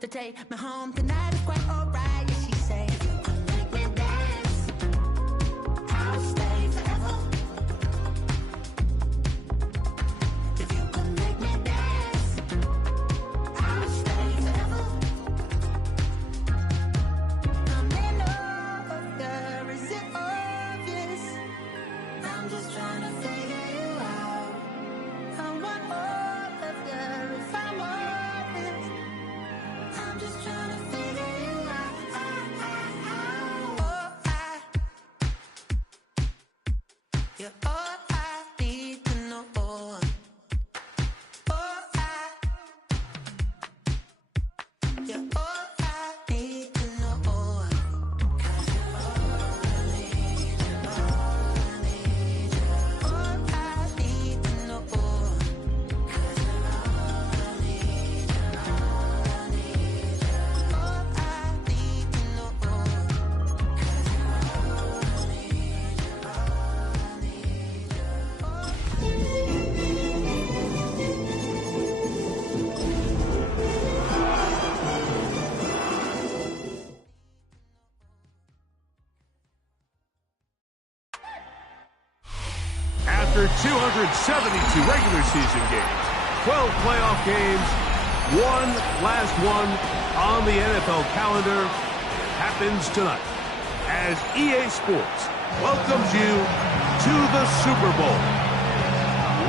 to take me home tonight is quite alright. Yeah, she said, if you could make me dance, I'll stay forever. If you could make me dance, I'll stay forever. I'm in love with her, is it obvious? I'm just trying to figure you out. I want all of you if I'm honest. I'm just trying to figure you out. You're all I need to know. You're all I need to know. 'Cause you're all I need, you're all I need, you're all I need to know. 'Cause you're all I need, you're all I need, you're all I need to know. 'Cause you're all I need, you're all I need, you're all. After 272 regular season games, 12 playoff games, one last one on the NFL calendar happens tonight as EA Sports welcomes you to the Super Bowl.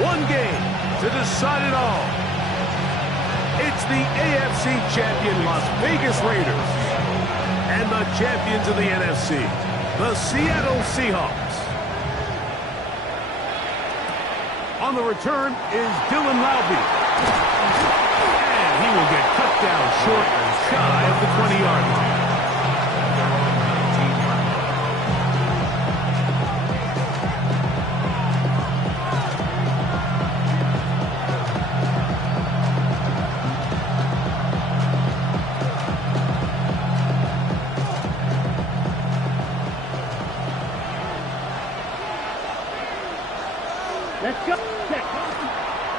One game to decide it all. It's the AFC champion Las Vegas Raiders and the champions of the NFC, the Seattle Seahawks. On the return is Dylan Laube. And he will get cut down short and shy of the 20-yard line. Let's go.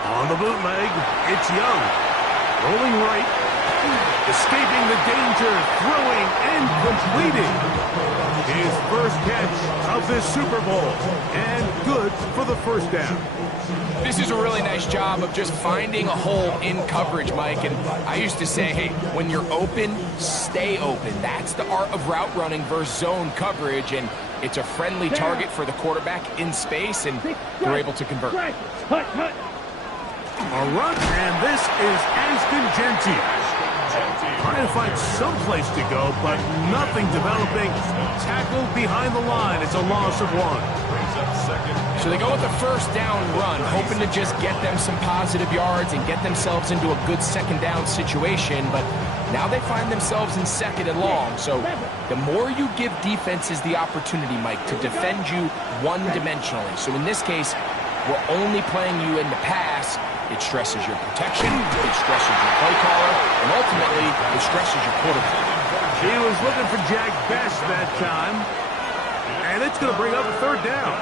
On the bootleg, it's Young. Rolling right. Escaping the danger. Throwing and completing. His first catch of this Super Bowl. And good for the first down. This is a really nice job of just finding a hole in coverage, Mike. And I used to say, hey, when you're open, stay open. That's the art of route running versus zone coverage. And it's a friendly target for the quarterback in space, and they're able to convert. A run, and this is Aston Genty. Trying to find some place to go, but nothing developing. Tackled behind the line. It's a loss of one. So they go with the first down run, hoping to just get them some positive yards and get themselves into a good second down situation, but now they find themselves in second and long. So the more you give defenses the opportunity, Mike, to defend you one-dimensionally. So in this case, we're only playing you in the pass. It stresses your protection, it stresses your play caller, and ultimately, it stresses your quarterback. He was looking for Jack Best that time, and it's going to bring up a third down.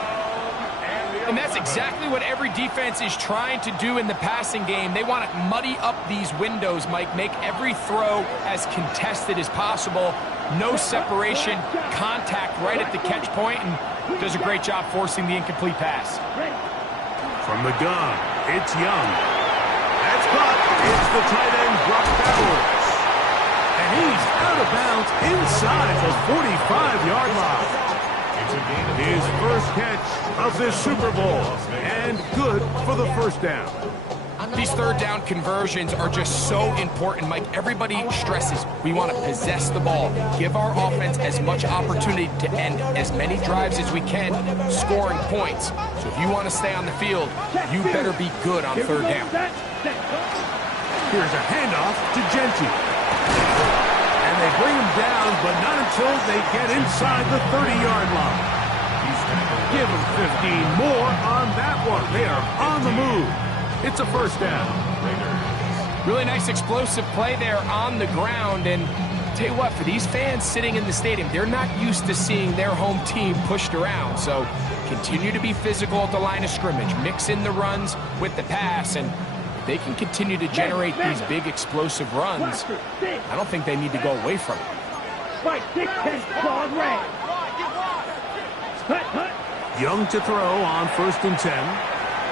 And that's exactly what every defense is trying to do in the passing game. They want to muddy up these windows, Mike, make every throw as contested as possible. No separation, contact right at the catch point, and does a great job forcing the incomplete pass. From the gun, it's Young. That's caught. It's the tight end, Brock Bowers. And he's out of bounds inside the 45-yard line. His first catch of this Super Bowl, and good for the first down. These third down conversions are just so important, Mike. Everybody stresses we want to possess the ball, give our offense as much opportunity to end as many drives as we can, scoring points. So if you want to stay on the field, you better be good on third down. Here's a handoff to Genty. And they bring him down, but not until they get inside the 30-yard line. Give them 15 more on that one. They are on the move. It's a first down. Really nice explosive play there on the ground. And tell you what, for these fans sitting in the stadium, they're not used to seeing their home team pushed around. So continue to be physical at the line of scrimmage. Mix in the runs with the pass. And they can continue to generate these big explosive runs, I don't think they need to go away from it. Fight 6-10, claws red. Young to throw on 1st and 10.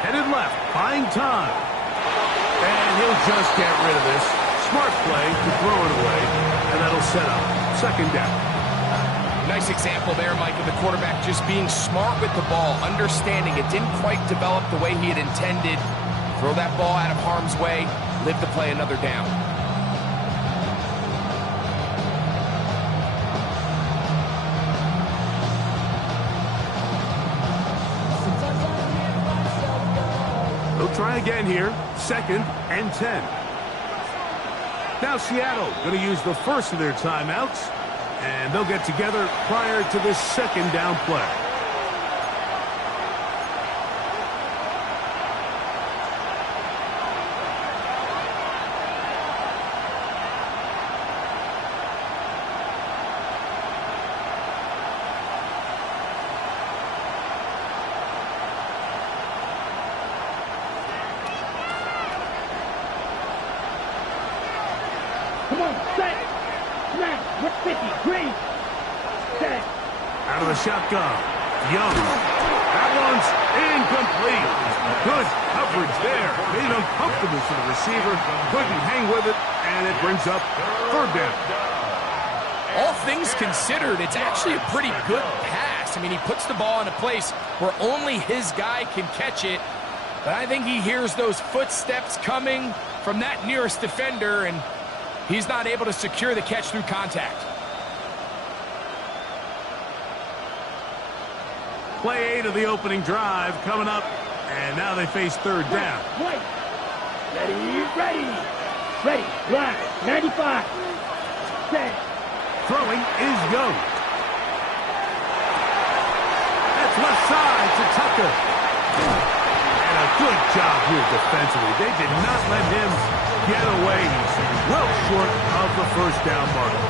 Headed left, buying time. And he'll just get rid of this. Smart play to throw it away, and that'll set up 2nd down. Nice example there, Mike, of the quarterback just being smart with the ball, understanding it didn't quite develop the way he had intended. Throw that ball out of harm's way, live to play another down. They'll try again here, 2nd and 10. Now Seattle going to use the first of their timeouts, and they'll get together prior to this 2nd down play. Come on, set. Snap. 50. Green. Set. Out of the shotgun. Young. That one's incomplete. Good coverage there. Made it uncomfortable for the receiver. Couldn't hang with it, and it brings up 3rd down. All things considered, it's actually a pretty good pass. I mean, he puts the ball in a place where only his guy can catch it. But I think he hears those footsteps coming from that nearest defender, and he's not able to secure the catch through contact. Play 8 of the opening drive coming up, and now they face 3rd down. Right. Ready. Ready. Line. 95. Set. Throwing is Young. That's left side to Tucker. And a good job here defensively. They did not let him get away. He's well short of the 1st down marker.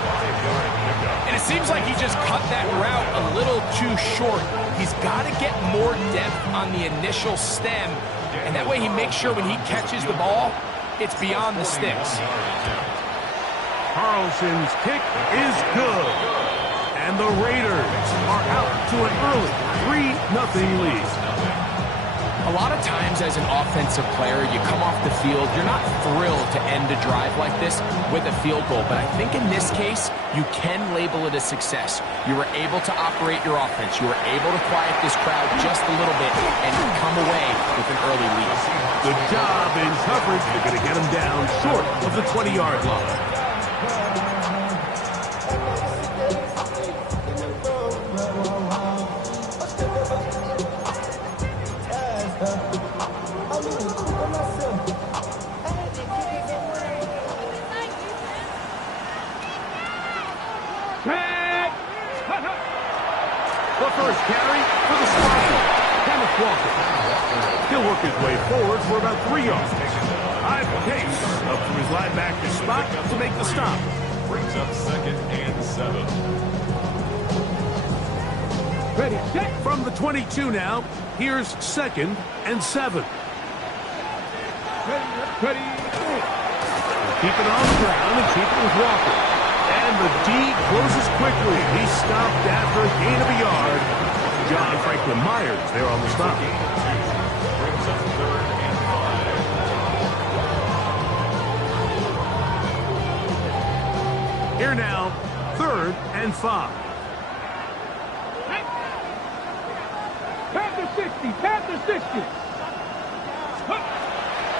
And it seems like he just cut that route a little too short. He's got to get more depth on the initial stem, and that way he makes sure when he catches the ball, it's beyond the sticks. Carlson's kick is good. And the Raiders are out to an early 3-0 lead. A lot of times as an offensive player, you come off the field, you're not thrilled to end a drive like this with a field goal. But I think in this case, you can label it a success. You were able to operate your offense. You were able to quiet this crowd just a little bit and come away with an early lead. Good job in coverage. They're going to get him down short of the 20-yard line. The first carry for the Spartans. Kenneth Walker. He'll work his way forward for about 3 yards. High pace up from his linebacker spot to make the stop. Brings up 2nd and 7. Ready, set. From the 22 now, here's 2nd and 7. Ready. Keep it on the ground and keep it with Walker. And the D closes quickly. He's stopped after a gain of a yard. John Franklin Myers there on the stop. Brings up 3rd and 5. Here now, 3rd and 5. Panther 60. Panther 60.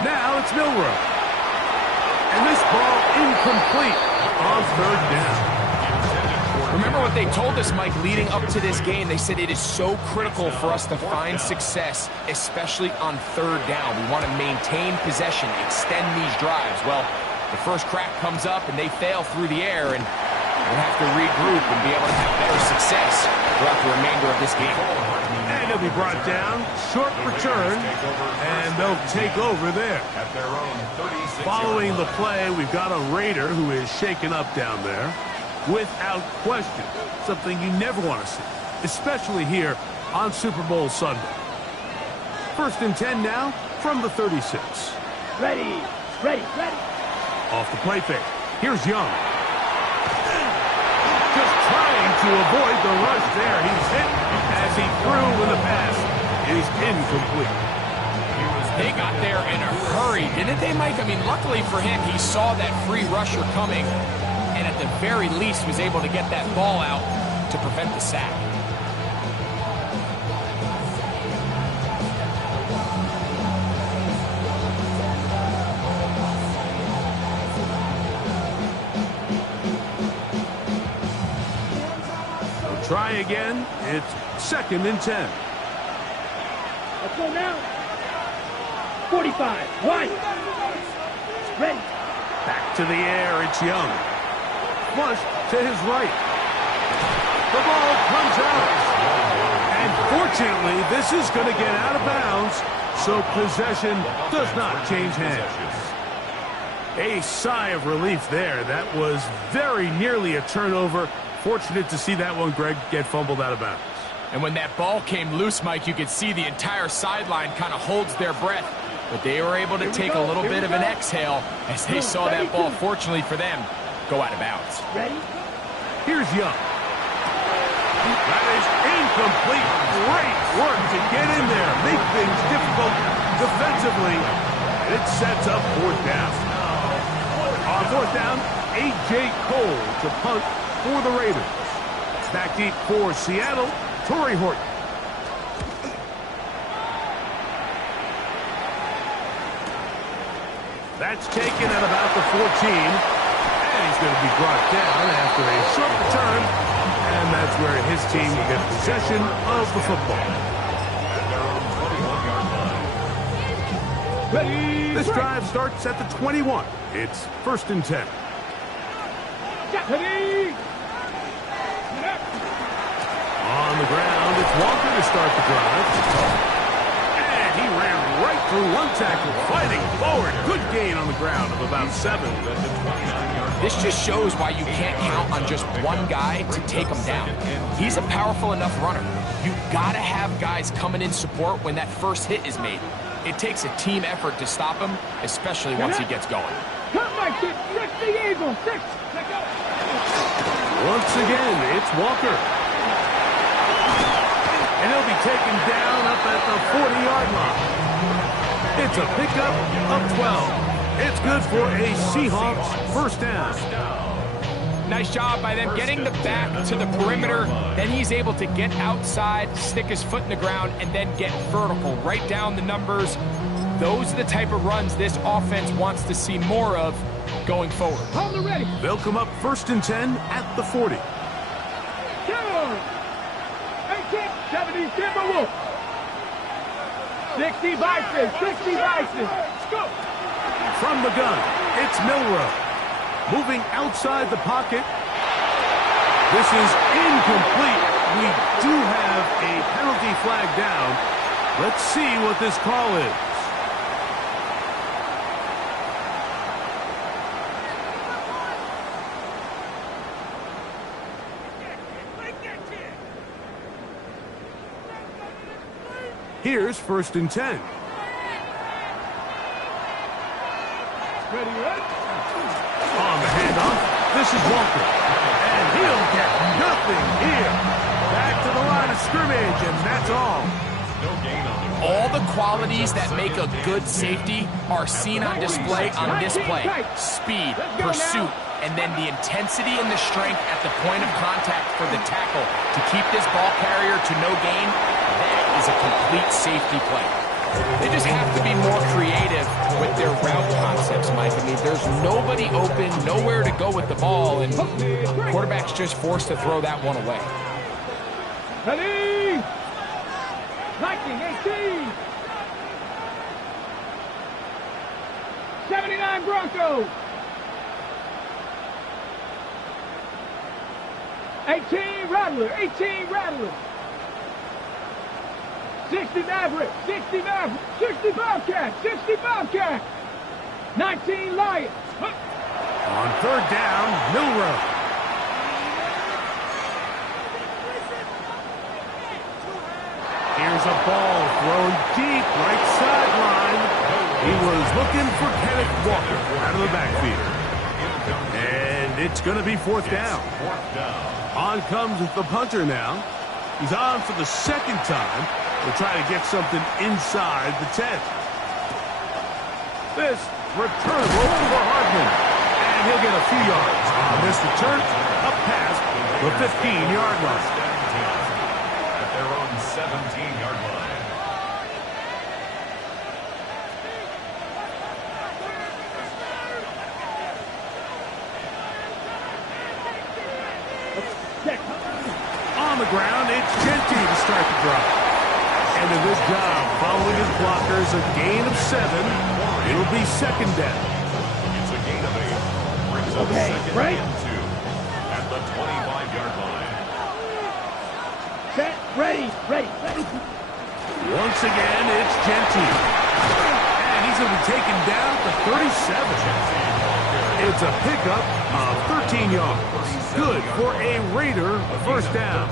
Now it's Milrow. And this ball incomplete on 3rd down. Remember what they told us, Mike, leading up to this game. They said it is so critical for us to find success, especially on 3rd down. We want to maintain possession, extend these drives. Well, the first crack comes up and they fail through the air, and we'll have to regroup and be able to have better success throughout the remainder of this game. And he'll be brought down, short return, and they'll take over there. At their own 36. Following the play, we've got a Raider who is shaken up down there. Without question, something you never want to see, especially here on Super Bowl Sunday. 1st and 10 now from the 36. Ready. Off the play fake. Here's Young. Just trying to avoid the rush there. He's hit as he threw when the pass is incomplete. They got there in a hurry, didn't they, Mike? I mean, luckily for him, he saw that free rusher coming, and at the very least was able to get that ball out to prevent the sack. They'll try again. It's 2nd and 10. Let's go now. 45. One. Ready. Back to the air, it's Young. Flush to his right. The ball comes out. And fortunately, this is going to get out of bounds, so possession does not change hands. A sigh of relief there. That was very nearly a turnover. Fortunate to see that one, Greg, get fumbled out of bounds. And when that ball came loose, Mike, you could see the entire sideline kind of holds their breath. But they were able to take a little bit of an exhale as they saw that ball, fortunately for them, go out of bounds. Ready. Here's Young. That is incomplete. Great work to get in there, make things difficult defensively, and it sets up 4th down. On 4th down, A.J. Cole to punt for the Raiders. Back deep for Seattle, Torrey Horton. That's taken at about the 14. And he's going to be brought down after a short return. And that's where his team will get possession of the football. This drive starts at the 21. It's 1st and 10. On the ground, it's Walker to start the drive. And he ran right through one tackle, fighting forward. Good gain on the ground of about 7. This just shows why you can't count on just one guy to take him down. He's a powerful enough runner. You've got to have guys coming in support when that first hit is made. It takes a team effort to stop him, especially once he gets going. Come back, 6 the Eagle. 6. Once again, it's Walker. And he'll be taken down up at the 40-yard line. It's a pickup of 12. It's good for a Seahawks 1st down. Nice job by them getting the back to the perimeter. Then he's able to get outside, stick his foot in the ground, and then get vertical. Right down the numbers. Those are the type of runs this offense wants to see more of going forward. Hold it ready. They'll come up 1st and 10 at the 40. 18, 70, Timberwolf. 60 Bison, 60 Bison. Let's go. From the gun, it's Milrow. Moving outside the pocket. This is incomplete. We do have a penalty flag down. Let's see what this call is. Here's 1st and 10. Ready, ready? On the handoff, this is Walker. And he'll get nothing here. Back to the line of scrimmage, and that's all. All the qualities that make a good safety are seen on display on this play. Speed, pursuit, and then the intensity and the strength at the point of contact for the tackle to keep this ball carrier to no gain. That is a complete safety play. They just have to be more creative with their route concepts, Mike. I mean, there's nobody open, nowhere to go with the ball, and quarterback's just forced to throw that one away. Ready? 19, 18. 79 Broncos. 18 Rattler, 18 Rattler. 60 Maverick, 60 Maverick, 60 Bobcat, 60 Bobcat. 19 Lions. On 3rd down, Milrow. Here's a ball thrown deep right sideline. He was looking for Kenneth Walker out of the backfield. And it's going to be fourth down. On comes the punter now. He's on for the second time. We'll try to get something inside the 10. This return roll for Hartman. And he'll get a few yards on this return up past the 15-yard line. At their own 17-yard line. On the ground, it's Genty to start the drive. And a good job following his blockers, a gain of 7. It'll be second down. It's a gain of 8. Brings up second and 2 at the 25-yard line. Set, ready. Once again, it's Genty. And he's going to be taken down at the 37. It's a pickup of 13 yards. Good for a Raider first down.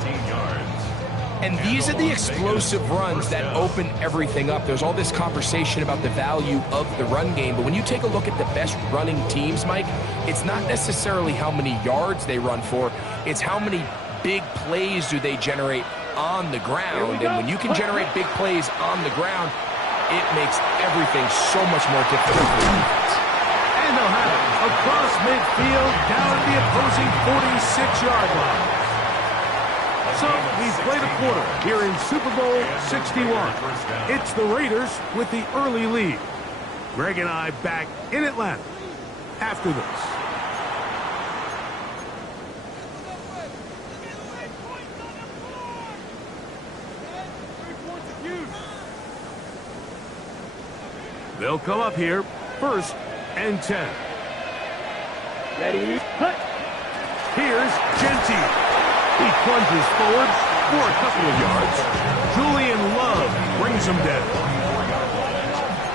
And these are the explosive runs that open everything up. There's all this conversation about the value of the run game, but when you take a look at the best running teams, Mike, it's not necessarily how many yards they run for, it's how many big plays do they generate on the ground. And when you can generate big plays on the ground, it makes everything so much more difficult for the defense. And they'll have it across midfield down at the opposing 46-yard line. So we've played a quarter here in Super Bowl 61. It's the Raiders with the early lead. Greg and I back in Atlanta after this. They'll come up here, first and 10. Ready, cut. Here's Genty. He plunges forward for a couple of yards. Julian Love brings him down.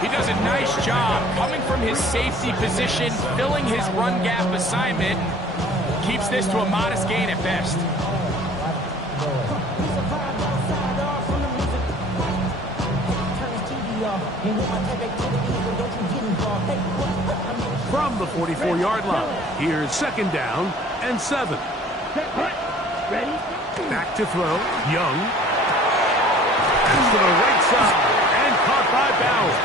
He does a nice job coming from his safety position, filling his run gap assignment, keeps this to a modest gain at best. From the 44-yard line, here's second down and 7. Ready? Back to throw, Young. Pass to the right side, and caught by Bauer.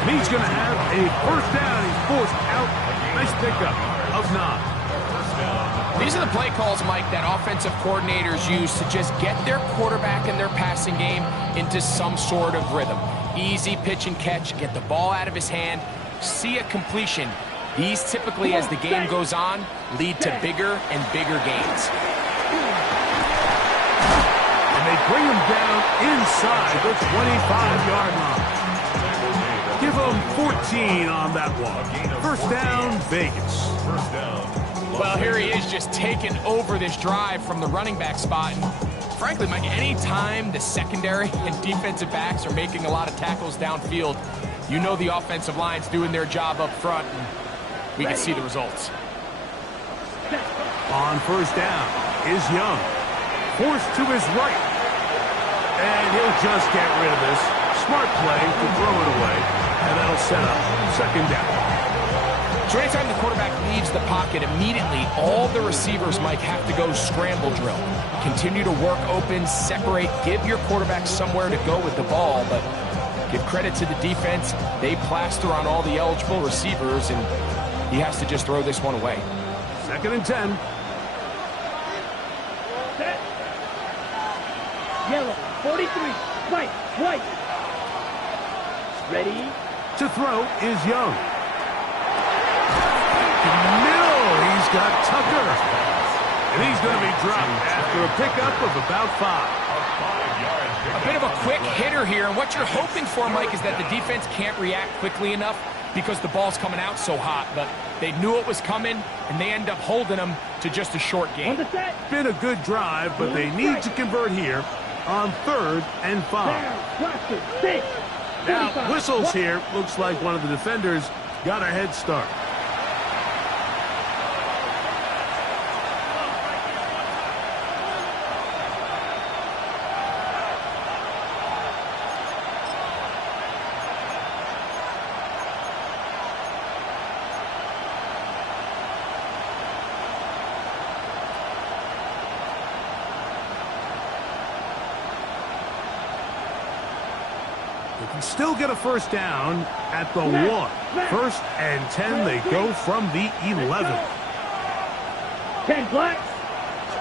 And he's going to have a first down. He's forced out. Nice pickup of 9. These are the play calls, Mike, that offensive coordinators use to just get their quarterback and their passing game into some sort of rhythm. Easy pitch and catch, get the ball out of his hand, see a completion. These typically, as the game goes on, lead to bigger and bigger gains. And they bring him down inside the 25-yard line. Give him 14 on that one. First down, Vegas. First down. Well, here he is just taking over this drive from the running back spot. And frankly, Mike, any time the secondary and defensive backs are making a lot of tackles downfield, you know the offensive line's doing their job up front, and we can see the results. On first down is Young. Forced to his right. And he'll just get rid of this. Smart play to throw it away. And that'll set up second down. So anytime the quarterback leaves the pocket, immediately all the receivers, Mike, have to go scramble drill. Continue to work open, separate, give your quarterback somewhere to go with the ball, but give credit to the defense. They plaster on all the eligible receivers, and he has to just throw this one away. Second and 10. Set. Yellow, 43, white. Ready? To throw is Young. Middle, he's got Tucker. And he's going to be dropped after a pickup of about 5. A bit of a quick hitter here, and what you're hoping for, Mike, is that the defense can't react quickly enough because the ball's coming out so hot, but they knew it was coming, and they end up holding them to just a short On game. the set. Been a good drive, but they need to convert here on 3rd and 5. Down, cluster, 6. Now, 45. whistles here. Looks like one of the defenders got a head start. They can still get a first down at the 1. First and 10, they go from the 11. 10 blacks.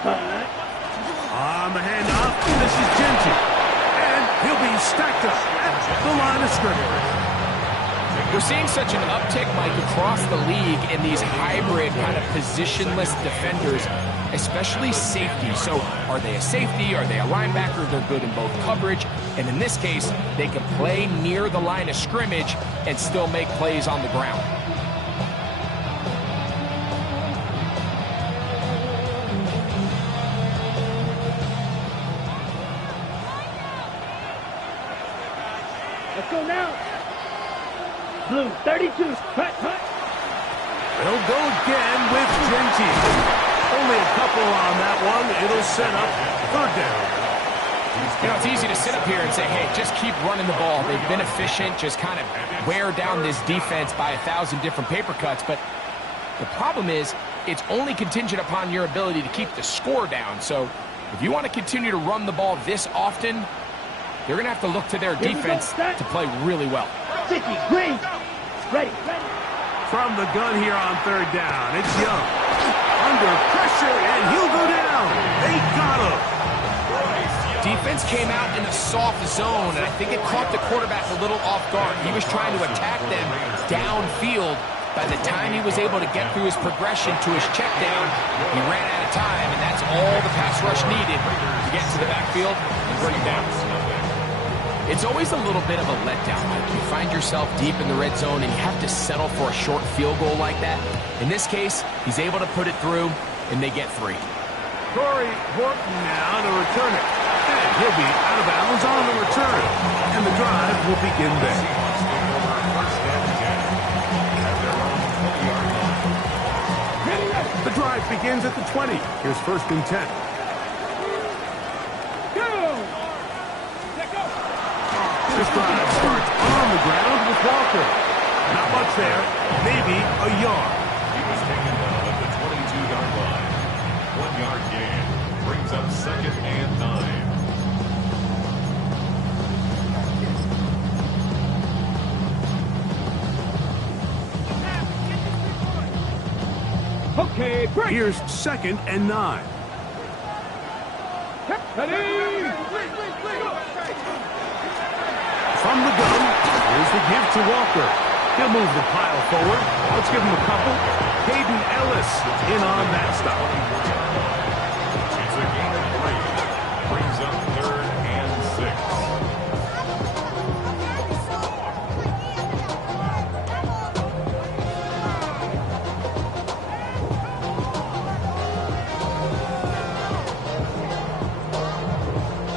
On the handoff, this is Genty. And he'll be stacked up at the line of scrimmage. We're seeing such an uptick, Mike, across the league in these hybrid kind of positionless defenders, especially safety. So are they a safety? Are they a linebacker? They're good in both coverage. And in this case, they can play near the line of scrimmage and still make plays on the ground. Let's go now. Blue, 32. Cut. They'll go again with Genty. Only a couple on that one. It'll set up third down. You know, it's easy to sit up here and say, hey, just keep running the ball. They've been efficient, just kind of wear down this defense by 1,000 different paper cuts. But the problem is, it's only contingent upon your ability to keep the score down. So if you want to continue to run the ball this often, you're going to have to look to their defense to play really well. 50, green. Ready. From the gun here on third down, it's Young. Under pressure, and he'll go down. They got him. Defense came out in a soft zone, and I think it caught the quarterback a little off guard. He was trying to attack them downfield. By the time he was able to get through his progression to his check down, he ran out of time, and that's all the pass rush needed to get to the backfield and bring him down. It's always a little bit of a letdown. Like you find yourself deep in the red zone and you have to settle for a short field goal like that. In this case, he's able to put it through, and they get 3. Corey Horton now to return it. And he'll be out of bounds on the return. And the drive will begin there. The drive begins at the 20. Here's first and 10. This drive starts on the ground with Walker. Not much there, maybe a yard. He was taken down at the 22-yard line. 1-yard gain brings up second and 9. Okay, break. Here's second and 9. Ready. From the gun, here's the give to Walker. He'll move the pile forward. Let's give him a couple. Hayden Ellis in on that stop. It's a gain of 3. Brings up third and 6.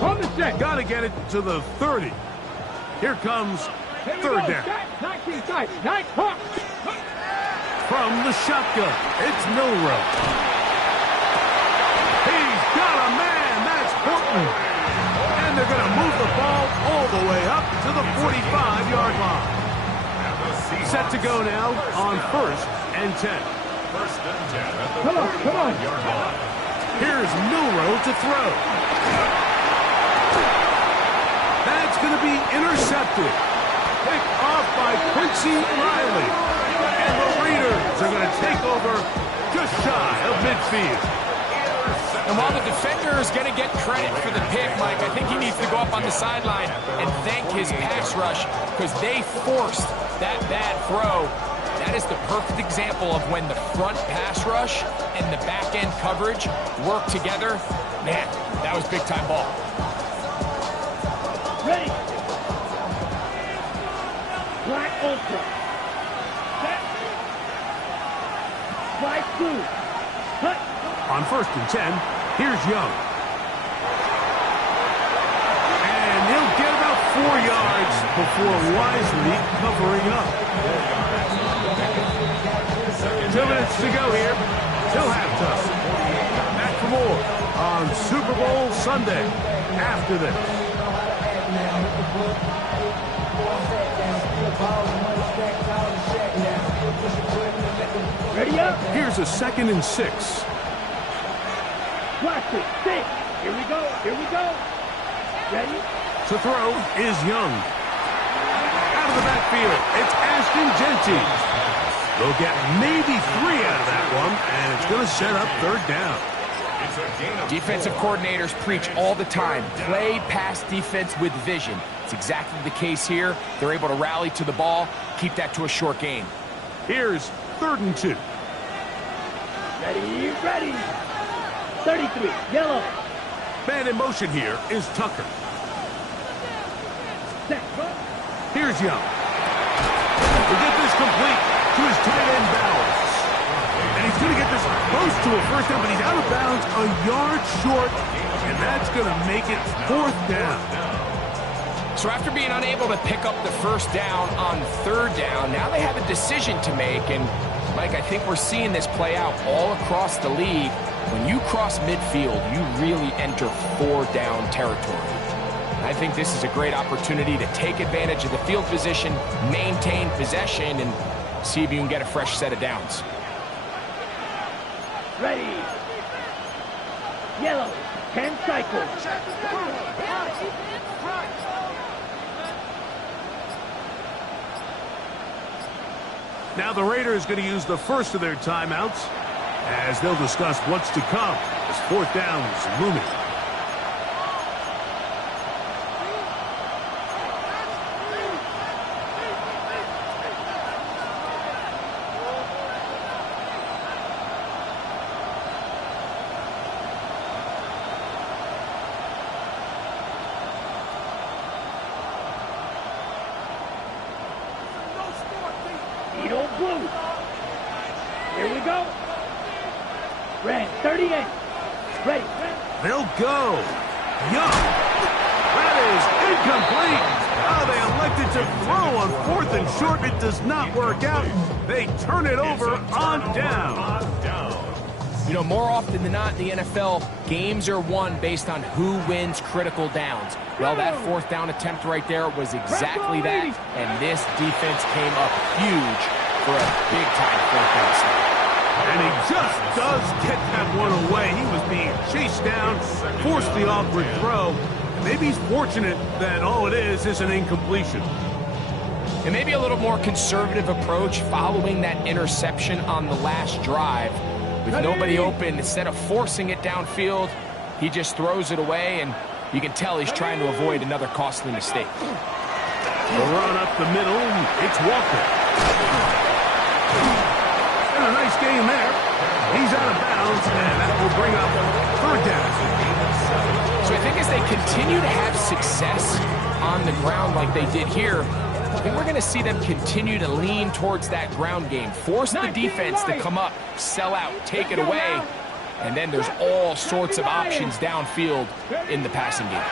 On the set. Got to get it to the 30. Here comes third down. 19 side. 9 hawk. From the shotgun, it's Milrow. He's got a man. That's Horton. And they're going to move the ball all the way up to the 45-yard line. Set to go now on first and 10. First and 10 at the Come on. 45-yard line. Here's Milrow to throw. That's going to be intercepted. Picked off by Quincy Riley. And the Raiders are going to take over just shy of midfield. And while the defender is going to get credit for the pick, Mike, I think he needs to go up on the sideline and thank his pass rush because they forced that bad throw. That is the perfect example of when the front pass rush and the back end coverage work together. Man, that was big time ball. Ready. Black Ultra. Set. Flight 2. Cut. On first and 10, here's Young. And he'll get about 4 yards before wisely covering up. 2 minutes to go here till halftime. Back for more on Super Bowl Sunday after this. Ready up. Here's a 2nd and 6. Plastic. 6. Here we go. Ready. To throw is Young. out of the backfield. It's Ashton Genty. They'll get maybe 3 out of that one, and it's going to set up third down. Defensive coordinators preach all the time, play pass defense with vision. It's exactly the case here. They're able to rally to the ball, keep that to a short gain. Here's 3rd and 2. Ready, ready. 33, yellow. Man in motion here is Tucker. Set, go. Here's Young. He'll get this complete to his tight end Bowers. And he's going to get this close to a first down, but he's out of bounds a yard short, and that's going to make it 4th down. So after being unable to pick up the first down on 3rd down, now they have a decision to make. And, Mike, I think we're seeing this play out all across the league. When you cross midfield, you really enter 4-down territory. I think this is a great opportunity to take advantage of the field position, maintain possession, and see if you can get a fresh set of downs. Ready. Yellow, 10 cycles. Now the Raiders going to use the first of their timeouts as they'll discuss what's to come as 4th down is looming. Eagle blue. Here we go. Red, 38. Ready. They'll go. Young. That is incomplete. Oh, they elected to throw on 4th and short. It does not work out. They turn it over on down. You know, more often than not in the NFL, games are won based on who wins critical downs. Well, that 4th down attempt right there was exactly that, and this defense came up huge for a big-time 4th down stop. And he just does get that one away. He was being chased down, forced the awkward throw. Maybe he's fortunate that all it is an incompletion. And maybe a little more conservative approach following that interception on the last drive. With nobody open, instead of forcing it downfield, he just throws it away, and you can tell he's trying to avoid another costly mistake. The run up the middle, it's Walker. And a nice game there. He's out of bounds, and that will bring up 3rd down. So I think as they continue to have success on the ground like they did here, I think we're going to see them continue to lean towards that ground game, force the defense to come up, sell out, take it away, and then there's all sorts of options downfield in the passing game.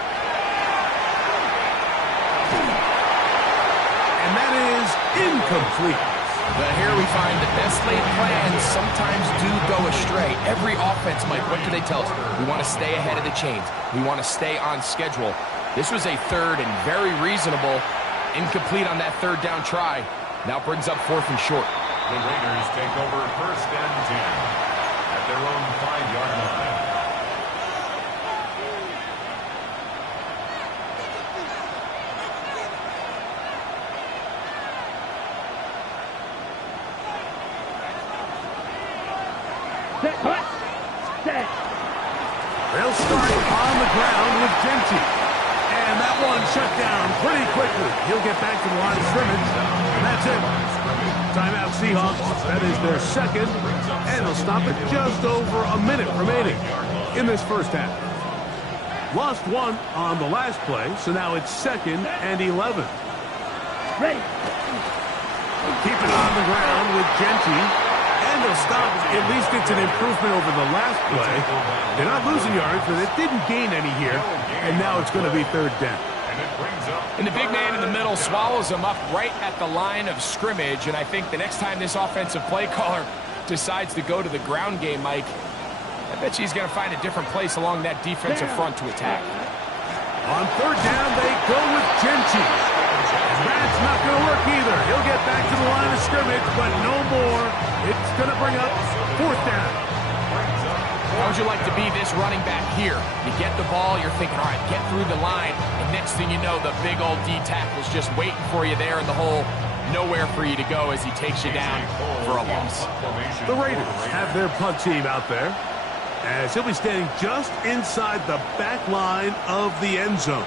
And that is incomplete. But here we find the best laid plans sometimes do go astray. Every offense, Mike, what do they tell us? We want to stay ahead of the chains. We want to stay on schedule. This was a 3rd and very reasonable. Incomplete on that 3rd down try. Now brings up 4th and short. The Raiders take over 1st and 10 at their own 5-yard line. Set. They'll start on the ground with Genty. And that one shut down pretty quickly. He'll get back to the line of scrimmage. And that's it. Timeout Seahawks. That is their 2nd. And they'll stop it just over a minute remaining in this first half. Lost 1 on the last play, so now it's 2nd and 11. Ready. Keep it on the ground with Genty. And they'll stop. At least it's an improvement over the last play. They're not losing yards, but it didn't gain any here. And now it's going to be 3rd down. And the big man in the middle swallows him up right at the line of scrimmage. And I think the next time this offensive play caller decides to go to the ground game, Mike, I bet you he's going to find a different place along that defensive front to attack. On 3rd down, they go with Genty. That's not going to work either. He'll get back to the line of scrimmage, but no more. It's going to bring up 4th down. How would you like to be this running back here? You get the ball, you're thinking, all right, get through the line, and next thing you know, the big old D tackle's just waiting for you there in the hole. Nowhere for you to go as he takes you down for a loss. The Raiders have their punt team out there, as he'll be standing just inside the back line of the end zone.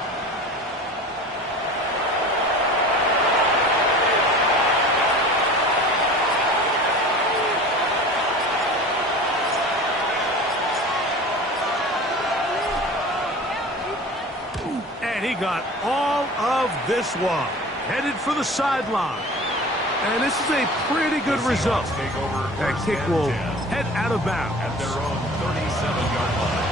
And he got all of this one. Headed for the sideline. And this is a pretty good result. That kick will head out of bounds. At their own 37-yard line.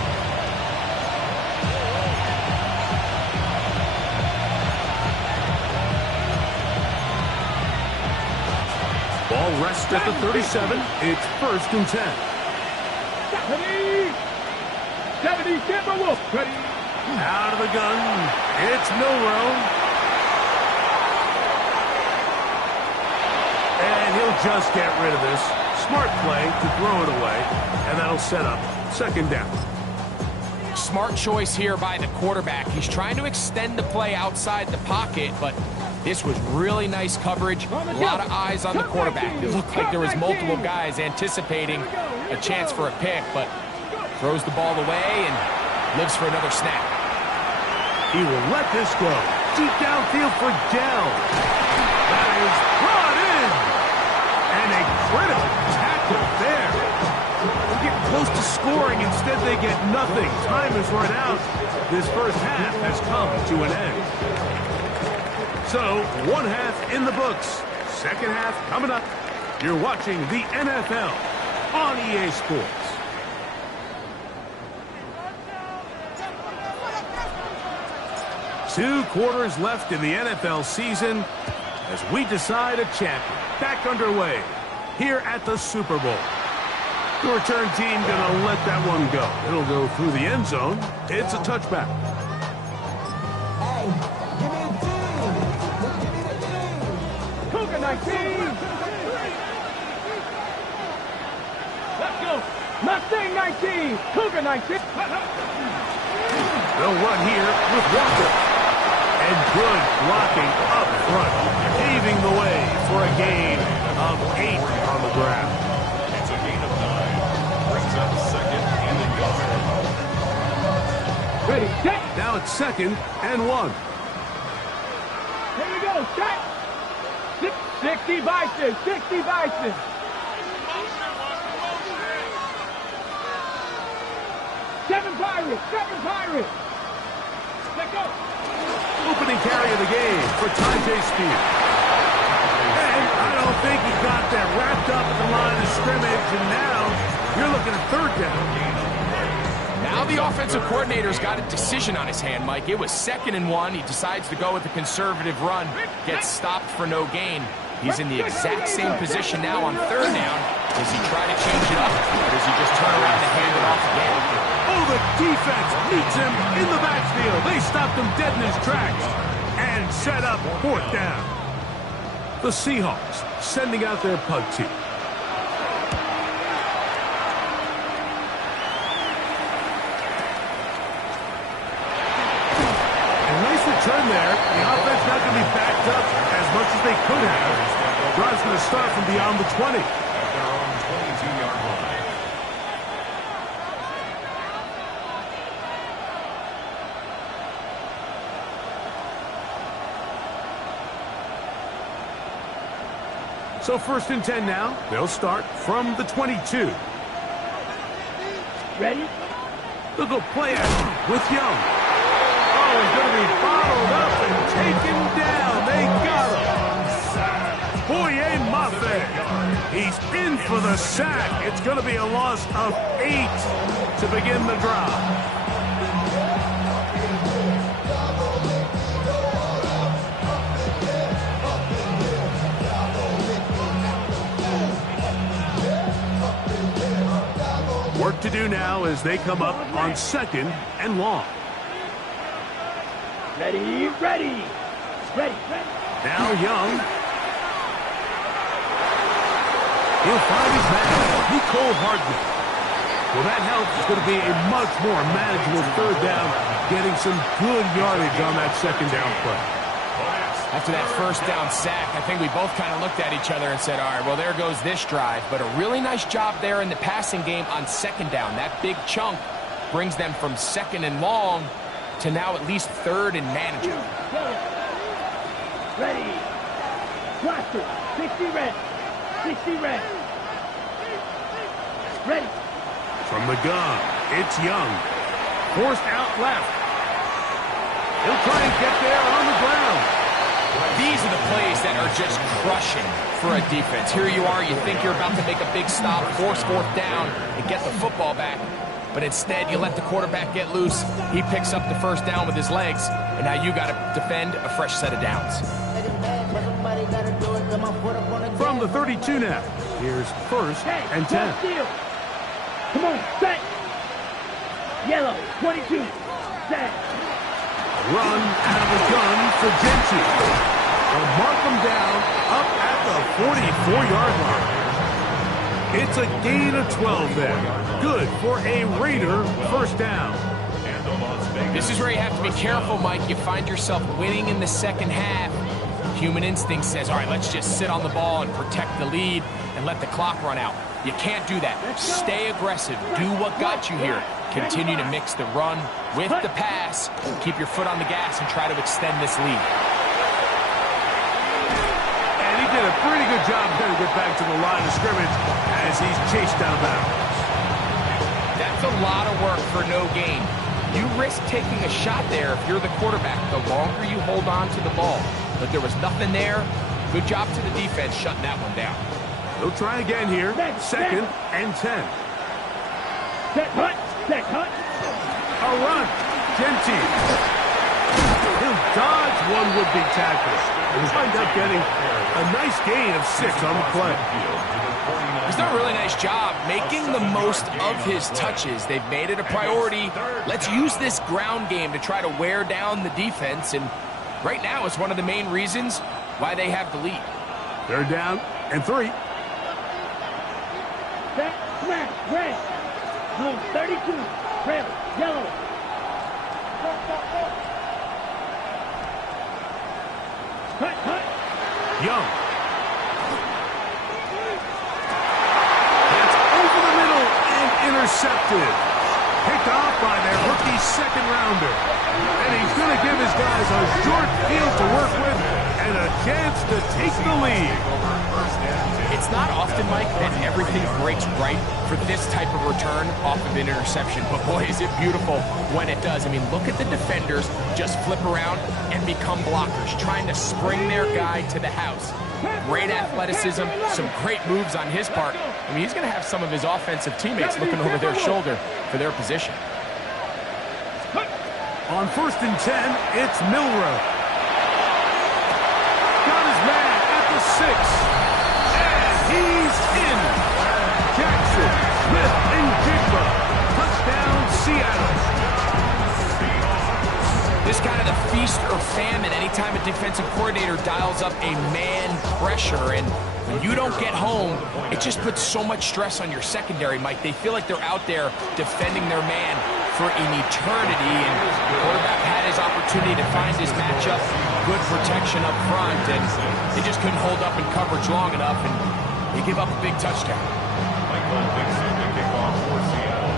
Ball rests at the 37. It's 1st and 10. 70 Timberwolves. Ready. Out of the gun. It's Milrow. And he'll just get rid of this. Smart play to throw it away. And that'll set up 2nd down. Smart choice here by the quarterback. He's trying to extend the play outside the pocket, but this was really nice coverage. A lot of eyes on the quarterback. It looked like there was multiple guys anticipating a chance for a pick, but throws the ball away and lives for another snap. He will let this go. Deep downfield for Dell. That is brought in. And a critical tackle there. They're getting close to scoring. Instead, they get nothing. Time is run out. This first half has come to an end. So, 1 half in the books. 2nd half coming up. You're watching the NFL on EA Sports. Two quarters left in the NFL season as we decide a champion. Back underway here at the Super Bowl. The return team going to let that one go. It'll go through the end zone. It's a touchback. Cougar 19. Let's go. Mustang 19. Cougar 19. They'll run here with Walker. And good blocking up front, paving the way for a gain of 8 on the ground. It's a gain of 9. Brings up 2nd and a yard. Ready, set. Now it's 2nd and 1. Here we go, set. 60 Bison, 60 Bison. Seven Pirates. Let's go. Opening carry of the game for Tajay Spears. And I don't think he got that wrapped up at the line of scrimmage, and now you're looking at 3rd down. Now the offensive coordinator's got a decision on his hand, Mike. It was 2nd and 1. He decides to go with a conservative run, gets stopped for no gain. He's in the exact same position now on 3rd down. Does he try to change it up, or does he just turn around and hand it off again? Oh, the defense meets him in the backfield. They stopped him dead in his tracks and set up 4th down. The Seahawks sending out their punt team. And nice return there. The offense not going to be backed up as much as they could have. Drive's going to start from beyond the 20. At their own 22-yard line. So 1st and 10 now. They'll start from the 22. Ready? They'll go play action with Young. Oh, he's going to be bottled up and taken down. They got him. Boye Mafe. He's in for the sack. It's going to be a loss of 8 to begin the drive. Work to do now as they come up on 2nd and long. Ready. Now Young. He'll find his man, Nicole Hardman. Well, that helps. It's going to be a much more manageable third down, getting some good yardage on that second down play. After that first down sack, I think we both kind of looked at each other and said, all right, well, there goes this drive. But a really nice job there in the passing game on second down. That big chunk brings them from second and long to now at least third and manageable. Ready. Cluster. 60 red. 60 red. Ready. From the gun, it's Young. Forced out left. He'll try and get there on the ground. These are the plays that are just crushing for a defense. Here you are, you think you're about to make a big stop, force fourth down, and get the football back. But instead, you let the quarterback get loose. He picks up the first down with his legs, and now you got to defend a fresh set of downs. From the 32 now, here's first and 10. Come on, set. Yellow, 22, set. Run out of the gun for Genchi. They'll mark him down up at the 44-yard line. It's a gain of 12 there. Good for a Raider first down. This is where you have to be careful, Mike. You find yourself winning in the second half. Human instinct says, all right, let's just sit on the ball and protect the lead and let the clock run out. You can't do that. Stay aggressive. Do what got you here. Continue to mix the run with the pass. Keep your foot on the gas and try to extend this lead. And he did a pretty good job trying to get back to the line of scrimmage as he's chased down bounds. That's a lot of work for no gain. You risk taking a shot there if you're the quarterback the longer you hold on to the ball. But there was nothing there. Good job to the defense shutting that one down. They'll try again here. Second and 10. Set, hut, set, hut. A run. Genchi. He'll dodge one would-be tackle. And wind up getting a nice gain of 6 on the play. He's done a really nice job making the most of his touches. They've made it a priority. Let's use this ground game to try to wear down the defense. And right now it's one of the main reasons why they have the lead. They're down and 3. Set, smash, red. Blue, 32, red, yellow. Cut. Young. That's over the middle and intercepted. Picked off by their rookie second rounder. And he's going to give his guys a short field to work with and a chance to take the lead. It's not often, Mike, that everything breaks right for this type of return off of an interception. But boy, is it beautiful when it does. I mean, look at the defenders just flip around and become blockers, trying to spring their guy to the house. Great athleticism, some great moves on his part. I mean, he's going to have some of his offensive teammates looking over their shoulder for their position. On first and 10, it's Milrow. Got his man at the 6. And he's in. Jackson, Smith, and Jigba. Touchdown, Seattle. This kind of the feast or famine anytime a defensive coordinator dials up a man pressure. And when you don't get home, it just puts so much stress on your secondary, Mike. They feel like they're out there defending their man for an eternity. And the quarterback had his opportunity to find his matchup, good protection up front, and they just couldn't hold up in coverage long enough, and they give up a big touchdown.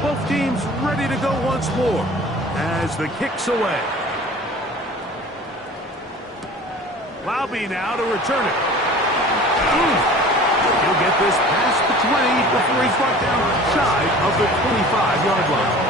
Both teams ready to go once more as the kick's away. Laube now to return it. He'll get this past the 20 before he's brought down shy of the 25-yard line.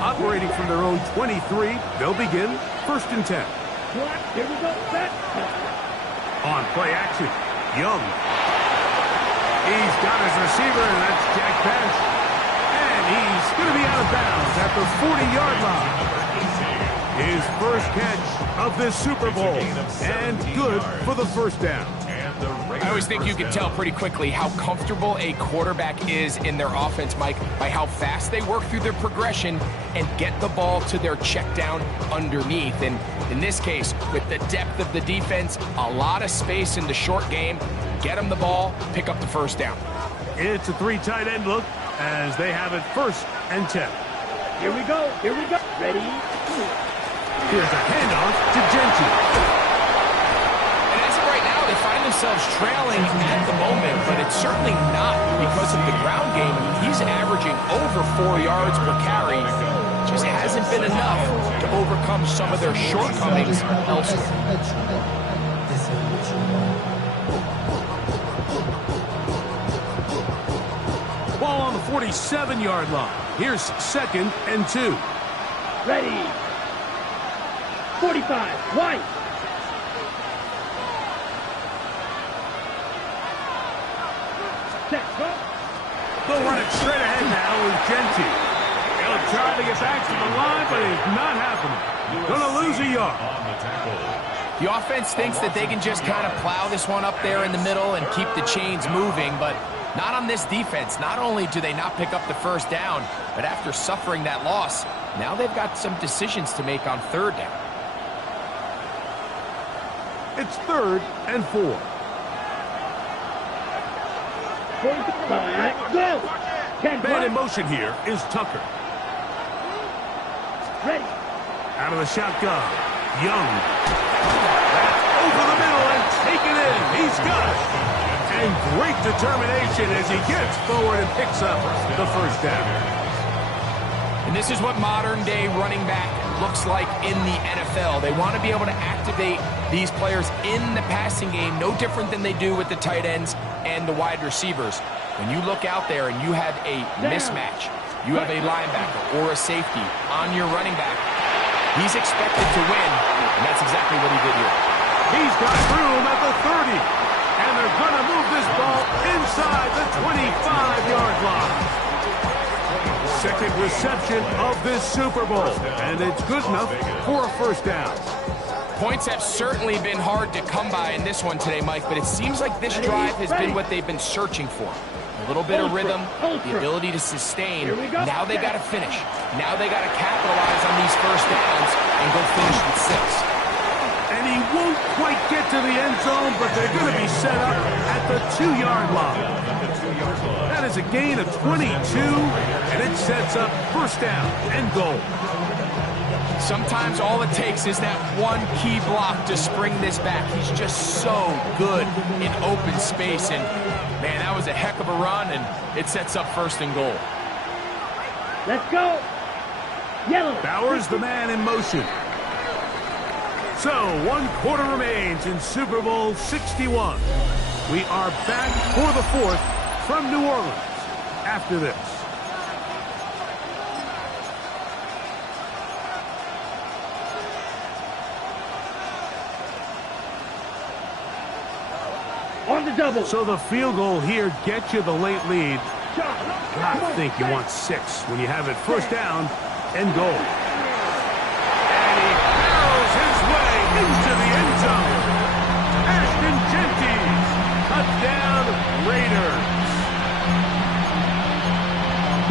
Operating from their own 23, they'll begin first and 10. Here we go, set. On play action, Young. He's got his receiver, and that's Jack Bench. And he's going to be out of bounds at the 40-yard line. His first catch of this Super Bowl, and good for the first down. I always think you can tell pretty quickly how comfortable a quarterback is in their offense, Mike, by how fast they work through their progression and get the ball to their check down underneath. And in this case, with the depth of the defense, a lot of space in the short game, get them the ball, pick up the first down. It's a 3 tight end look as they have it 1st and 10. Here we go. Ready? Here's a handoff to Gentry. And as of right now, they find themselves trailing at the moment, but it's certainly not because of the ground game. I mean, he's averaging over 4 yards per carry. Just hasn't been enough to overcome some of their shortcomings elsewhere. Ball on the 47-yard line. Here's 2nd and 2. Ready. 45. White. Set. Go. They'll run it straight ahead now with Gentry. He'll try to get back to the line, but it's not happening. Gonna lose a yard. The offense thinks that they can just kind of plow this one up there in the middle and keep the chains moving, but not on this defense. Not only do they not pick up the first down, but after suffering that loss, now they've got some decisions to make on 3rd down. It's 3rd and 4. 45. Go. 10. Man in motion here is Tucker. Ready. Out of the shotgun. Young. That's over the middle and taken in. He's got it. And great determination as he gets forward and picks up the first down. And this is what modern-day running back looks like in the NFL. They want to be able to activate these players in the passing game, no different than they do with the tight ends and the wide receivers. When you look out there and you have a mismatch, you have a linebacker or a safety on your running back, he's expected to win, and that's exactly what he did here. He's got room at the 30, and they're going to move this ball inside the 25-yard line. 2nd reception of this Super Bowl, and it's good enough for a first down. Points have certainly been hard to come by in this one today, Mike, but it seems like this drive has been what they've been searching for. A little bit of rhythm, the ability to sustain. Now they got to finish. Now they got to capitalize on these first downs and go finish with 6. And he won't quite get to the end zone, but they're going to be set up at the 2-yard line. That is a gain of 22, and it sets up first down and goal. Sometimes all it takes is that one key block to spring this back. He's just so good in open space, and man, that was a heck of a run, and it sets up 1st and goal. Let's go. Yellow. Bowers the man in motion. So 1 quarter remains in Super Bowl 61. We are back for the 4th from New Orleans after this. On the double. So the field goal here gets you the late lead. I think you want 6 when you have it first down and goal. And he barrels his way into the end zone. Ashton Genty's touchdown Raiders.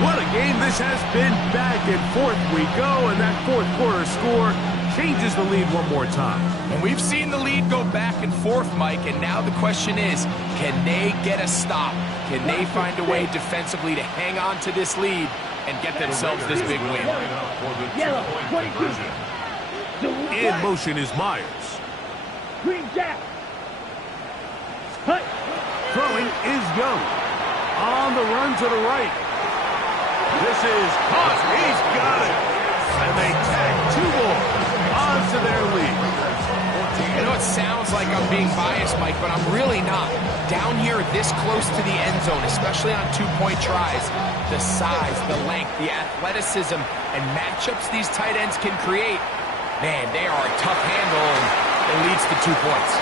What a game this has been. Back and forth we go, and that 4th quarter score changes the lead one more time. And we've seen the lead go back and forth, Mike, and now the question is, can they get a stop? Can they find a way defensively to hang on to this lead and get themselves this big win? Yellow. 22. In motion is Myers. Green Jack. Hut. Throwing is Young. On the run to the right. This is caught. He's got it. And they tag 2 more onto their lead. I know it sounds like I'm being biased, Mike, but I'm really not. Down here this close to the end zone, especially on 2-point tries, the size, the length, the athleticism, and matchups these tight ends can create, man, they are a tough handle, and it leads to 2 points.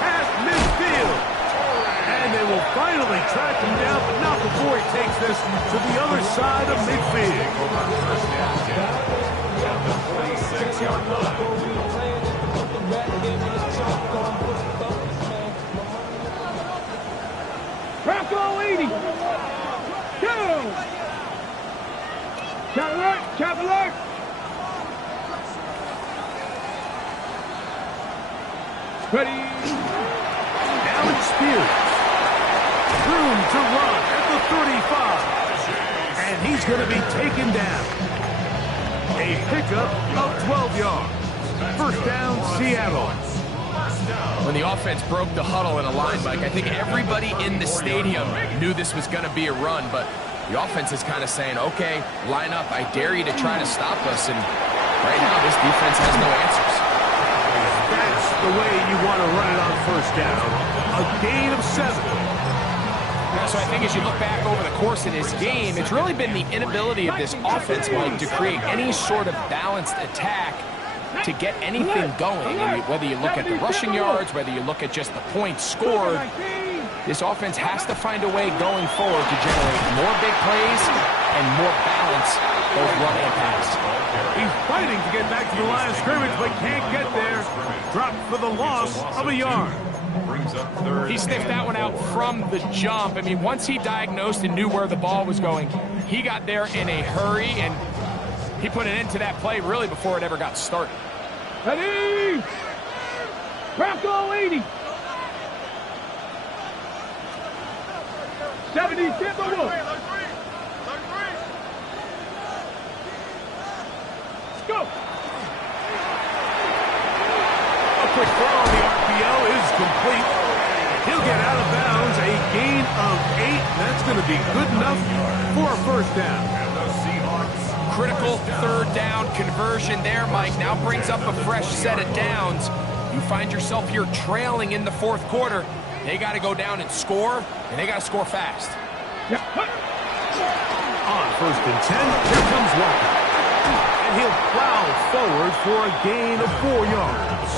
Past midfield. And they will finally track him down, but not before he takes this to the other side of midfield. Traveler. Ready. Now it's Spears. Room to run at the 35. And he's going to be taken down. A pickup of 12 yards. First down, Seattle. When the offense broke the huddle in a line, Mike, I think everybody in the stadium knew this was going to be a run, but the offense is kind of saying, okay, line up. I dare you to try to stop us, and right now this defense has no answers. That's the way you want to run it on first down. A gain of 7. Yeah, so I think as you look back over the course of this game, it's really been the inability of this offense, Mike, to create any sort of balanced attack to get anything going. And whether you look at the rushing yards, whether you look at just the points scored, this offense has to find a way going forward to generate more big plays and more balance, both run and pass. He's fighting to get back to the line of scrimmage, but can't get there. Dropped for the loss of a yard. He sniffed that one out from the jump. I mean, once he diagnosed and knew where the ball was going, he got there in a hurry, and he put an end to that play really before it ever got started. Ready. Bronco 80. 70 Timberwolves. Let's go. A quick throw on the RPO is complete. He'll get out of bounds. A gain of 8. That's going to be good enough for a first down. And the Seahawks. Critical third down conversion there, Mike. Now brings up a fresh set of downs. You find yourself here trailing in the fourth quarter. They got to go down and score, and they got to score fast. Yeah. On first and 10, here comes Walker. And he'll plow forward for a gain of 4 yards.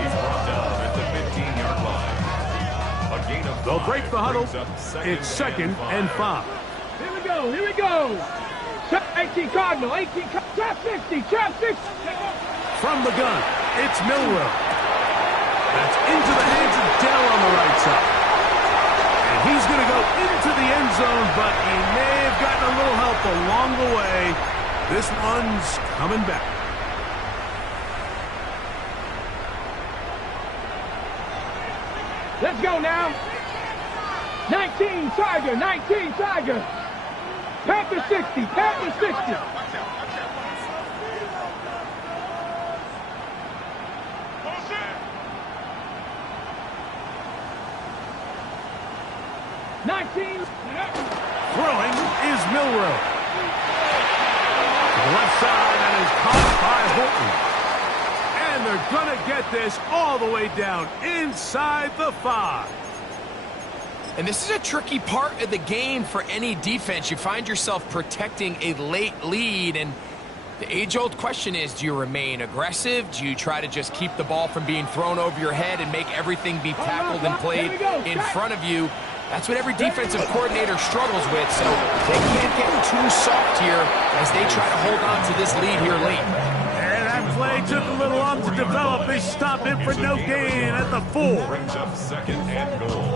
He's brought down at the 15-yard line. A gain of 5. They'll break the huddle. Brings up It's second and 5. Here we go. Here we go. 18 Cardinal. 18 Trap 60. Trap 60. From the gun, it's Milrow. That's into the hands of Dell on the right side. And he's going to go into the end zone, but he may have gotten a little help along the way. This one's coming back. Let's go now. 19 Tiger. 19 Tiger. Panther 60. Panther 60. Throwing is Milrow. To the left side, and is caught by Horton. And they're going to get this all the way down inside the 5. And this is a tricky part of the game for any defense. You find yourself protecting a late lead, and the age-old question is, do you remain aggressive? Do you try to just keep the ball from being thrown over your head and make everything be tackled and played in front of you? That's what every defensive coordinator struggles with, so they can't get too soft here as they try to hold on to this lead here late. And that play took a little long to develop. They stop him for no gain at the 4. Brings up second and goal.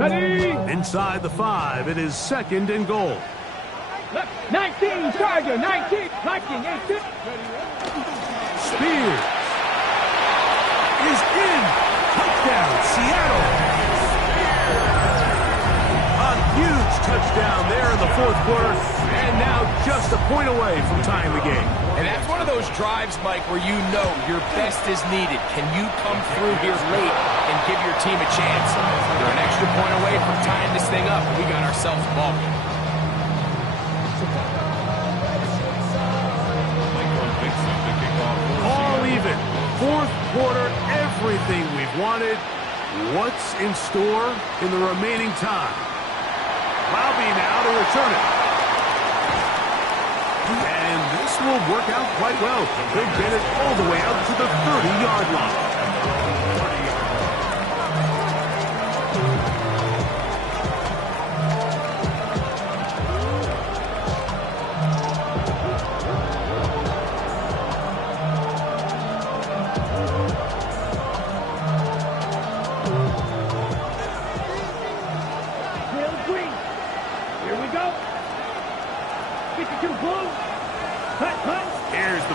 Ready. Inside the 5, it is second and goal. 19 Tiger. 19 Viking. 18. Spears is in. Touchdown, Seattle. A huge touchdown there in the fourth quarter, and now just a point away from tying the game. And that's one of those drives, Mike, where you know your best is needed. Can you come through here late and give your team a chance? They're an extra point away from tying this thing up, and we got ourselves a ball game. All even. Fourth quarter, everything we've wanted. What's in store in the remaining time? Laube now to return it. And this will work out quite well. They'll get it all the way out to the 30-yard line.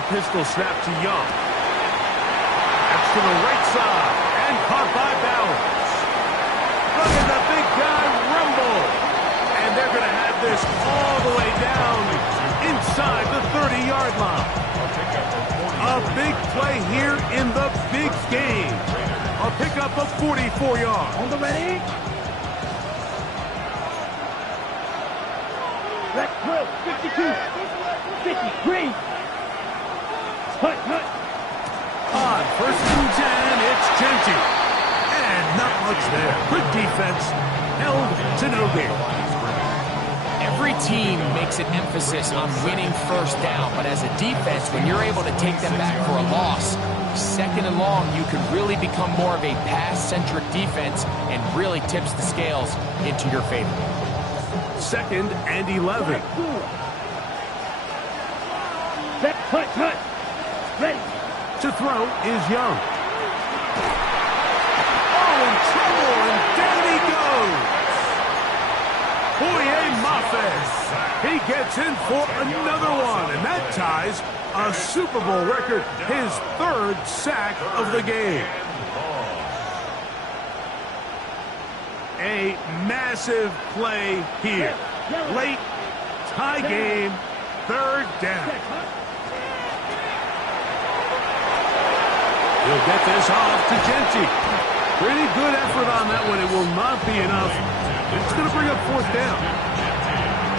pistol snap to Young. That's to the right side and caught by balance. Look at the big guy rumble. And they're going to have this all the way down inside the 30-yard line. A big play here in the big game. A pickup of 44 yards. On the ready. Let's go. 52. 53. Hut, hut. On 1st and 10, it's Genty. And not much there. Good defense. Held to no gain. Every team makes an emphasis on winning first down, but as a defense, when you're able to take them back for a loss, 2nd and long, you can really become more of a pass-centric defense and really tips the scales into your favor. 2nd and 11. Hut, hut. Ready. To throw is Young. Oh, in trouble, and down he goes. Boye Mafe. He gets in for another one, and that ties a Super Bowl record, his 3rd sack of the game. A massive play here. Late, tie game, 3rd down. He'll get this off to Genty. Pretty good effort on that one. It will not be enough. It's going to bring up 4th down.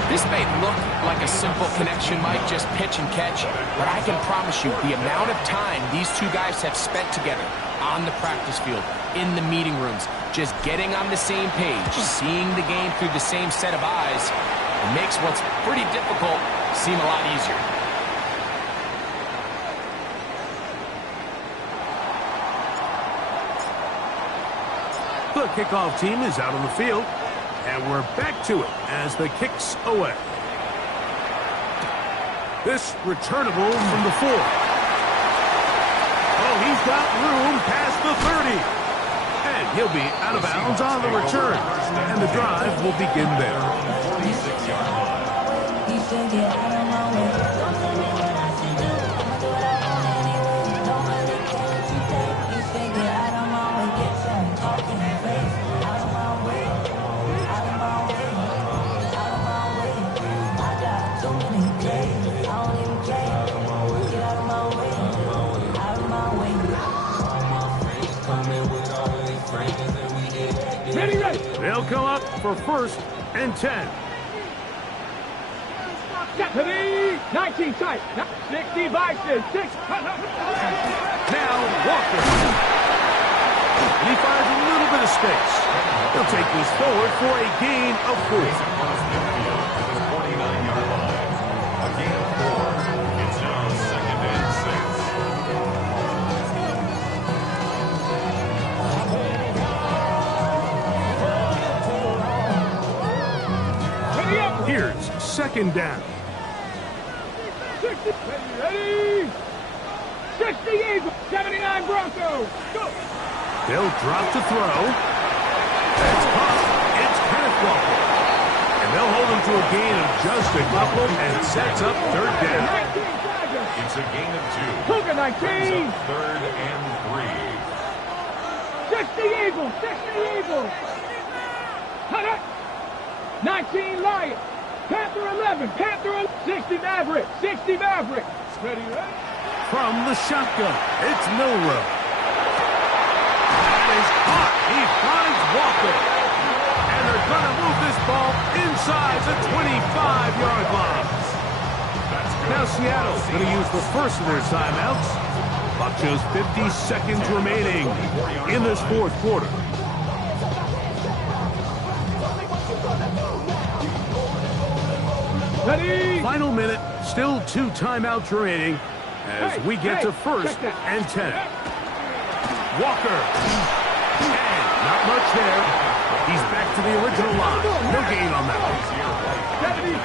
This may look like a simple connection, Mike, just pitch and catch, but I can promise you the amount of time these two guys have spent together on the practice field, in the meeting rooms, just getting on the same page, seeing the game through the same set of eyes, it makes what's pretty difficult seem a lot easier. The kickoff team is out on the field, and we're back to it as the kick's away. This returnable from the 4. Oh, he's got room past the 30. And he'll be out of bounds on the return. And the drive will begin there. 46-yard line. You should get out of my way. Don't tell me what I should do. I'ma do what I want anyway. Don't really care what you think. You should get out of my way. Get some talking face. Out of my way. Out of my way. Out of my way. I got too many days. I don't even care. Get out of my way. Out of my way. Ready, ready. They'll come up for 1st and 10. Ready. 19 tight. 60 vices. 6. Now Walker. And he finds a little bit of space. He'll take this forward for a gain of 4. Across midfield to the 49-yard line. A gain of 4. It's now 2nd and 6. Ready up. Here's 2nd down. 60. Ready. 60 Eagles. 79 Broncos. Go. They'll drop to throw. That's caught. It's Kenneth Walker. And they'll hold him to a gain of just a couple and sets up 3rd down. 19 Tigers. It's a gain of 2. Cougar 19. 3rd and 3. 60 Eagles. 60 Eagles. Hut, hut. 19 Lions. Panther 11. Panther 11. 60 Mavericks. 60 Mavericks. Ready, ready. From the shotgun, it's Milrow. That is caught. He finds Walker. And they're going to move this ball inside the 25-yard line. Now Seattle's going to use the first of their timeouts. Clock shows 50 seconds remaining in this 4th quarter. Ready. Final minute, still 2 timeouts remaining as we get to 1st and 10. Walker. And not much there. He's back to the original line. No gain on that one.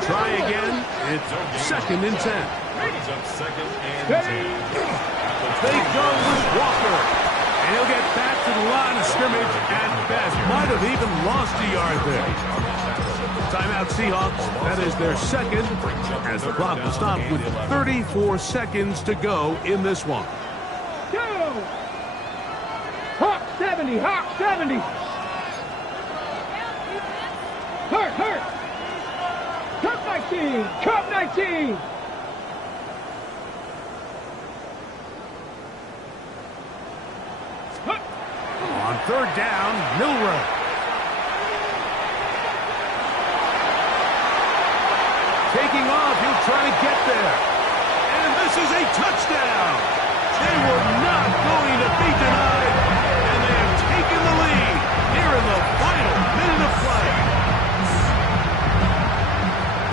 Try again. It's 2nd and 10. Brings up 2nd and 10. They go with Walker. And And he'll get back to the line of scrimmage at best. Might have even lost a yard there. Timeout Seahawks. That is their second as the clock will stop with 34 seconds to go in this one. Go! Hawk 70, Hawk 70. Hurt. Cup 19, Cup 19. On third down, Milrow. Taking off, he'll try to get there. And this is a touchdown. They were not going to be denied, and they have taken the lead here in the final minute of play.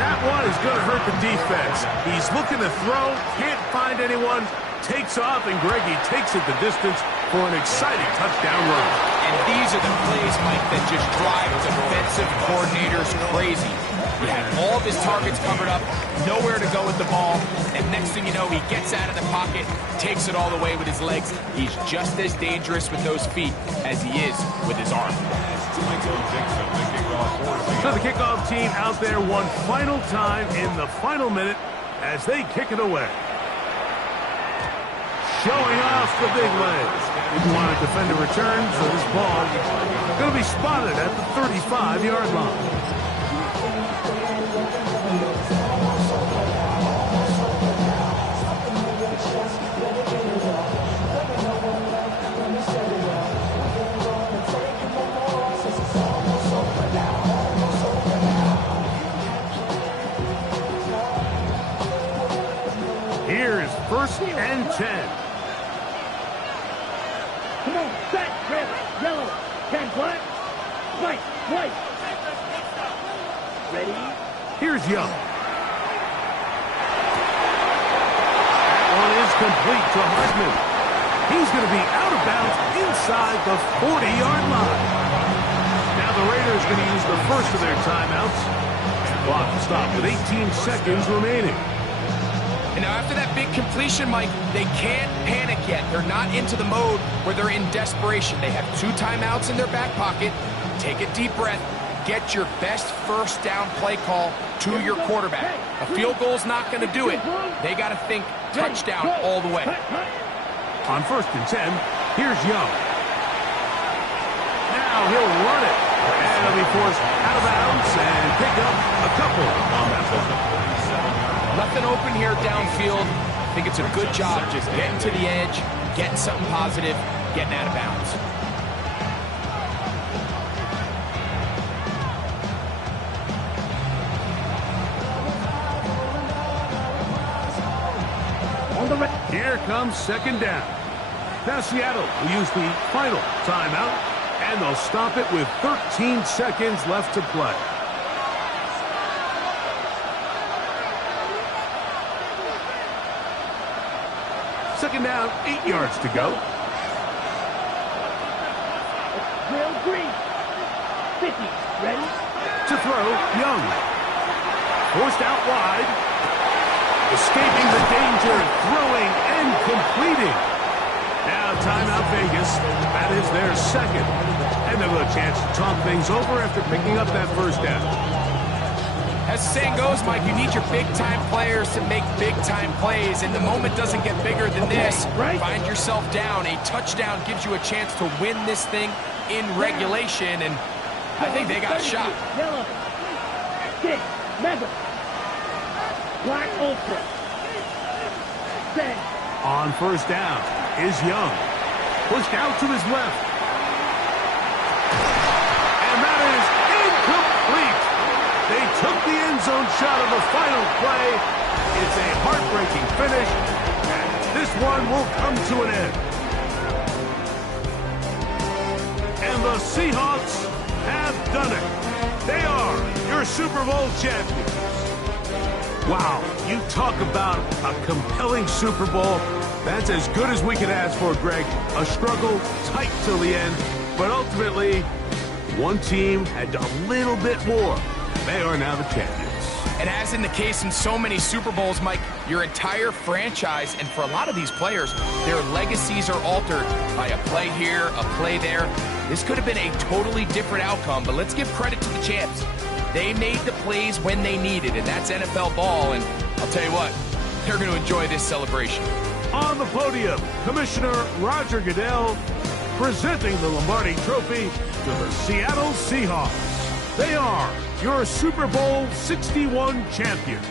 That one is going to hurt the defense. He's looking to throw, can't find anyone, takes off, and Greggy takes it the distance for an exciting touchdown run. And these are the plays, Mike, that just drive defensive coordinators crazy. He had all of his targets covered up, nowhere to go with the ball, and next thing you know, he gets out of the pocket, takes it all the way with his legs. He's just as dangerous with those feet as he is with his arm. So the kickoff team out there one final time in the final minute as they kick it away. Showing off the big legs. Didn't want to defend a return, so this ball is going to be spotted at the 35-yard line. Here is 1st and 10. Come on, set, red, yellow, 10 black, white. Ready? Here's Young. That one is complete to Hartman. He's going to be out of bounds inside the 40-yard line. Now the Raiders going to use the first of their timeouts. Clock to stop with 18 seconds remaining. And now after that big completion, Mike, they can't panic yet. They're not into the mode where they're in desperation. They have 2 timeouts in their back pocket. Take a deep breath. Get your best first down play call to your quarterback. A field goal's not going to do it. They got to think touchdown all the way. On 1st and 10, here's Young. Now he'll run it. And he'll be forced out of bounds and pick up a couple on that one. Nothing open here downfield. I think it's a good job just getting to the edge, getting something positive, getting out of bounds. Here comes 2nd down. Now Seattle will use the final timeout, and they'll stop it with 13 seconds left to play. Second down, 8 yards to go. Drill green. 50. Ready? To throw, Young. Forced out wide. Escaping the danger, throwing and completing. Now timeout Vegas. That is their second. And they'll have a chance to talk things over after picking up that first down. As the saying goes, Mike, you need your big-time players to make big-time plays, and the moment doesn't get bigger than this. Find yourself down. A touchdown gives you a chance to win this thing in regulation, and I think they got a shot. Yellow. 6. Mega. Black ultra. 10. On 1st down is Young. Pushed out to his left. And that is incomplete. They took the end zone shot of the final play. It's a heartbreaking finish, and this one will come to an end. And the Seahawks have done it. They are your Super Bowl champions. Wow, you talk about a compelling Super Bowl. That's as good as we could ask for, Greg. A struggle, tight till the end, but ultimately, one team had a little bit more. They are now the champions. And as in the case in so many Super Bowls, Mike, your entire franchise, and for a lot of these players, their legacies are altered by a play here, a play there. This could have been a totally different outcome, but let's give credit to the champs. They made the plays when they needed, and that's NFL ball, and I'll tell you what, they're going to enjoy this celebration. On the podium, Commissioner Roger Goodell presenting the Lombardi Trophy to the Seattle Seahawks. They are your Super Bowl 61 champions.